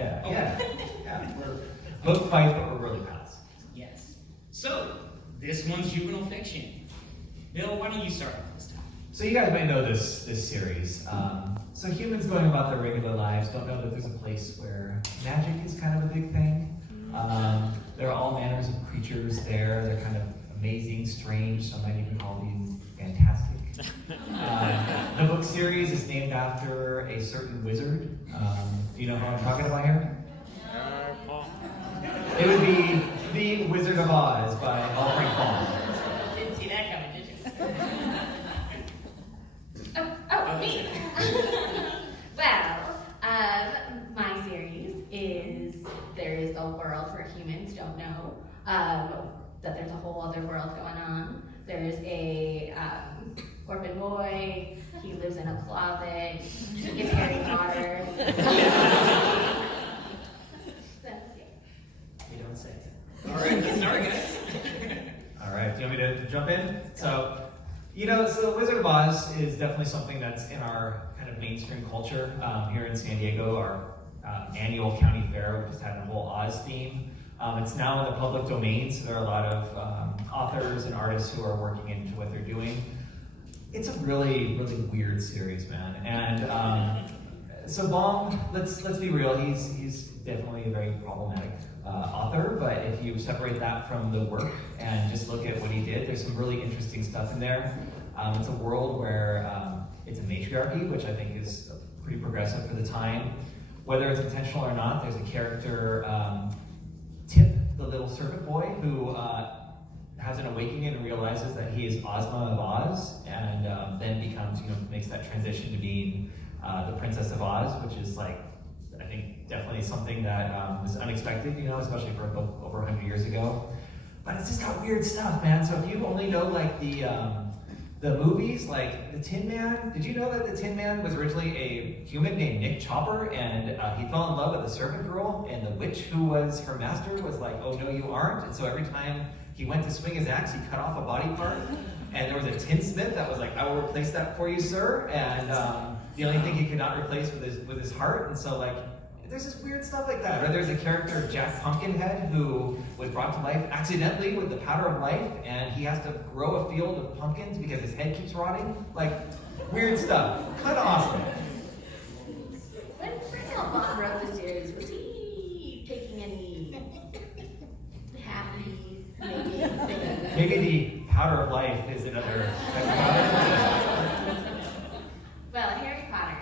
Yeah. Oh. Yeah. We're both fights, but we're really pals. Yes. So, this one's juvenile fiction. Bill, why don't you start off this time? So you guys might know this series. So humans going about their regular lives don't know that there's a place where magic is kind of a big thing. There are all manners of creatures there. They're kind of amazing, strange, some might even call these fantastic. The book series is named after a certain wizard. Do you know who I'm talking about here? It would be The Wizard of Oz by L. Frank Baum. Didn't see that coming, did you? Me. Well, my series is there is a world where humans don't know that there's a whole other world going on. There's a orphan boy. He lives in a closet. He gets Harry Potter. So, yeah. We don't say. All right, let's start, guys. All right, do you want me to jump in? So The Wizard of Oz is definitely something that's in our kind of mainstream culture. Here in San Diego, our annual county fair, we just had a whole Oz theme. It's now in the public domain, so there are a lot of authors and artists who are working into what they're doing. It's a really, really weird series, man. And so Baum, let's be real, he's definitely a very problematic author, but if you separate that from the work and just look at what he did, there's some really interesting stuff in there. It's a world where it's a matriarchy, which I think is pretty progressive for the time. Whether it's intentional or not, there's a character, Tip, the little servant boy, who has an awakening and realizes that he is Ozma of Oz, and then becomes, makes that transition to being the Princess of Oz, which is like, I think definitely something that was unexpected, especially for over 100 years ago. But it's just got weird stuff, man. So if you only know like the movies, like the Tin Man, did you know that the Tin Man was originally a human named Nick Chopper, and he fell in love with a servant girl, and the witch who was her master was like, oh no you aren't, and so every time he went to swing his axe, he cut off a body part, and there was a tinsmith that was like, I will replace that for you, sir, and the only thing he could not replace with his heart, and so like, there's this weird stuff like that. Or there's a character, Jack Pumpkinhead, who was brought to life accidentally with the powder of life, and he has to grow a field of pumpkins because his head keeps rotting. Like, weird stuff. Kind of awesome. When Frank Baum wrote the series, was he taking any happy, maybe? Maybe the powder of life is another type of powder. Well, Harry Potter.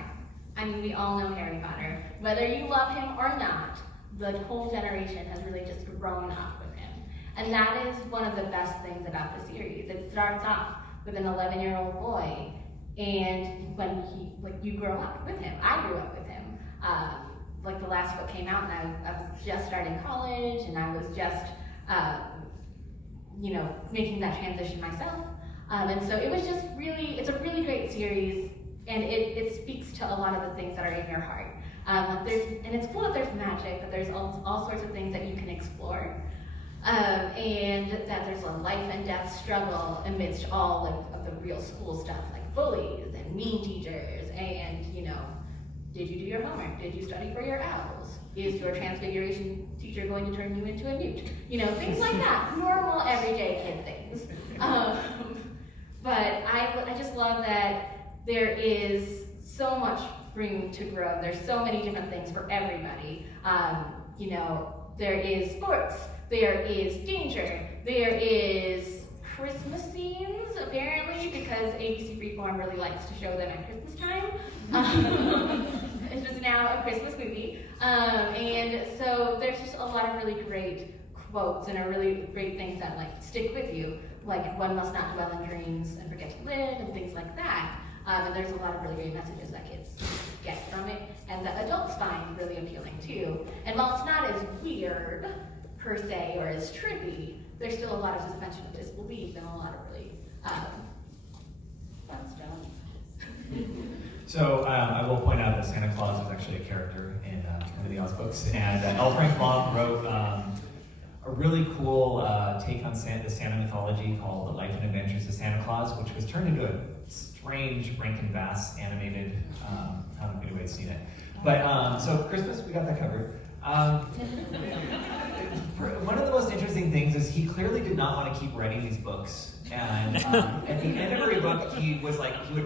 I mean, we all know Harry Potter. Whether you love him or not, the whole generation has really just grown up with him. And that is one of the best things about the series. It starts off with an 11-year-old boy, and when you grow up with him. I grew up with him. Like the last book came out, and I was just starting college, and I was just, making that transition myself. And so it was just it's a really great series. And it speaks to a lot of the things that are in your heart. And it's cool that there's magic, that there's all sorts of things that you can explore, and that there's a life and death struggle amidst all of the real school stuff, like bullies and mean teachers, and did you do your homework? Did you study for your owls? Is your transfiguration teacher going to turn you into a newt? Things like that, normal everyday kid things. But I just love that there is so much room to grow. There's so many different things for everybody. There is sports, there is danger, there is Christmas scenes, apparently, because ABC Freeform really likes to show them at Christmas time. It's just now a Christmas movie. And so there's just a lot of really great quotes and really great things that stick with you, like one must not dwell in dreams and forget to live and things like that. And there's a lot of really great messages that kids get from it, and that adults find really appealing too. And while it's not as weird, per se, or as trippy, there's still a lot of suspension of disbelief and a lot of really fun stuff. So I will point out that Santa Claus is actually a character in the Oz books, and L. Frank Baum wrote a really cool take on the Santa mythology called The Life and Adventures of Santa Claus, which was turned into a strange Rankin Bass animated, I don't know if anybody's seen it. But so Christmas, we got that covered. One of the most interesting things is he clearly did not want to keep writing these books. And at the end of every book, he would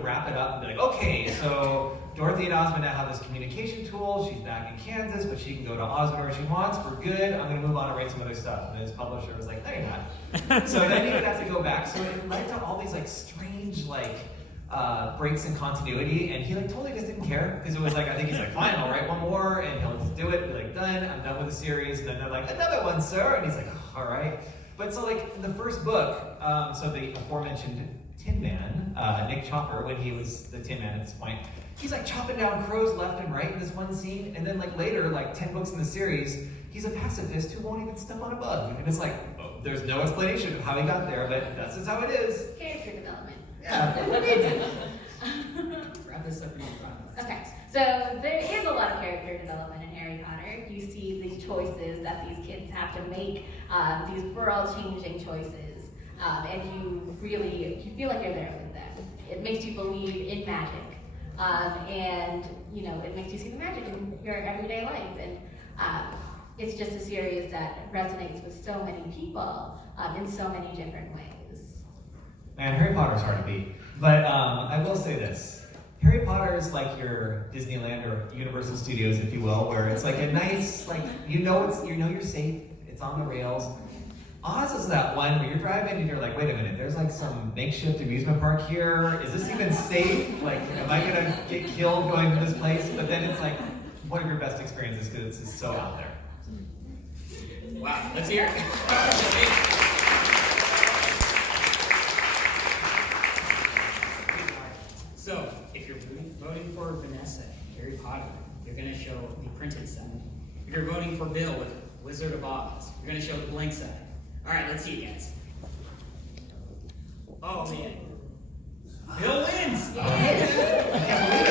wrap it up and be like, okay, so Dorothy and Ozma now have this communication tool. She's back in Kansas, but she can go to Ozma where she wants. We're good. I'm going to move on and write some other stuff. And his publisher was like, no, you're not. So then he would have to go back. So it led to all these like strange breaks in continuity, and he like totally just didn't care, because it was like, I think he's like, fine, I'll write one more, and he'll just do it, be like, done, I'm done with the series, and then they're like, another one, sir, and he's like, oh, all right. But so like in the first book, so the aforementioned Tin Man, Nick Chopper, when he was the Tin Man at this point, he's like chopping down crows left and right in this one scene, and then like later, like 10 books in the series, he's a pacifist who won't even step on a bug, and it's like, oh, there's no explanation of how he got there, but that's just how it is. Character development. Yeah. Wrap this up in your progress. Okay, so there is a lot of character development in Harry Potter. You see these choices that these kids have to make, these world-changing choices, and you feel like you're there with them. It makes you believe in magic, and it makes you see the magic in your everyday life. And it's just a series that resonates with so many people in so many different ways. Man, Harry Potter's hard to beat. But I will say this. Harry Potter is like your Disneyland or Universal Studios, if you will, where it's like a nice, like, you're safe, it's on the rails. Oz is that one where you're driving and you're like, wait a minute, there's like some makeshift amusement park here. Is this even safe? Like, am I gonna get killed going to this place? But then it's like one of your best experiences because it's just so out there. Wow, let's hear it. So, if you're voting for Vanessa, Harry Potter, you're going to show the printed side. If you're voting for Bill with Wizard of Oz, you're going to show the blank side. All right, let's see you guys. Oh, man. Bill wins! I can't believe